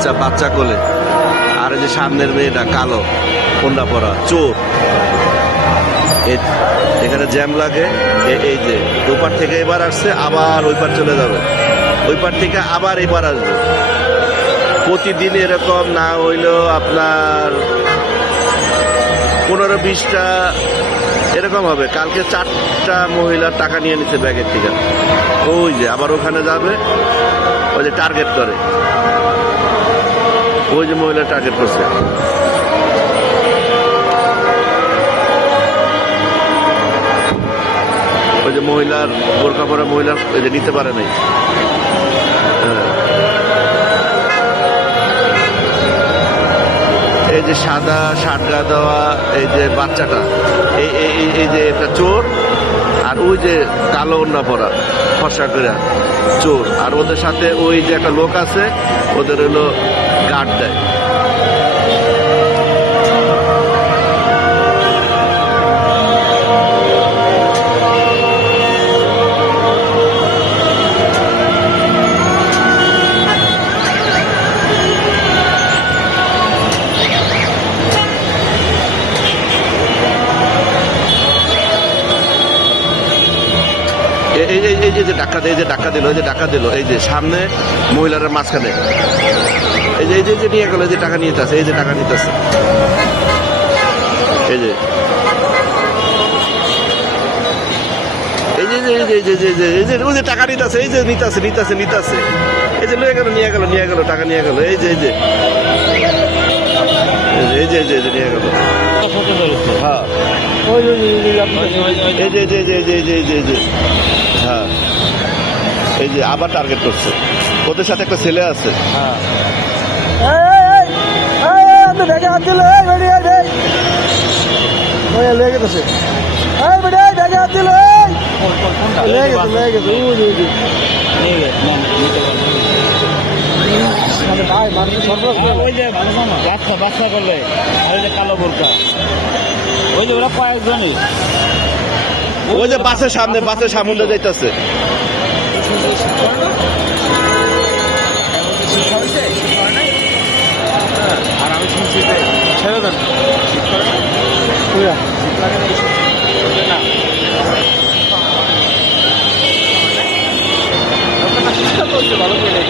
বাচ্চা বাচ্চা কোলে। আর এই যে সামনের মেয়েটা কালো কোন্ডা পরা চোর। এখানে জ্যাম লাগে। এই যে ওপার থেকে এবার আসছে, আবার ওই পার চলে যাবে, ওই পার থেকে আবার এবার আসবে। প্রতিদিন এরকম না হইলেও আপনার 15-20টা এরকম হবে। কালকে 4টা মহিলার টাকা নিয়ে নিচ্ছে ব্যাগের থেকে। ওই যে আবার ওখানে যাবে, ওই যে টার্গেট করে, ওই যে মহিলা টার্গেট করছে। ওই যে মহিলার বোরকা পরা মহিলার ওই যে নিতে পারে নাই। এই যে সাদা শার্ট গা দেওয়া এই যে বাচ্চাটা, এই যে এটা চোর। আর ওই যে কালো ওড়না পরা ফর্সা করে চোর। আর ওদের সাথে ওই যে একটা লোক আছে, ওদের হলো গার্ড দেয়। এই যে ডাক্কা দিল, এই যে ডাক্কা দিল, এই যে ডাক্কা দিল, এই যে সামনে মহিলার মাঝখানে এই যে নিয়ে গেল, এই যে টাকা নিতে আছে, এই যে টাকা নিতে আছে, এই যে ওই যে টাকা নিতে আছে, এই যে নিতে আছে এই যে নিয়ে গেল টাকা নিয়ে গেল, এই যে নিয়ে গেল। হ্যাঁ হ্যাঁ, এই যে আবার টার্গেট করছে। ওদের সাথে একটা ছেলে আছে। বাচ্চা করলে আর ওই যে কালো বোরকা, ওই যে ওরা কয়েকজনই ওই যে বাসের সামনে যাইতেছে। আর আমি শুনছি যে ছেড়ে দেন ভালো করে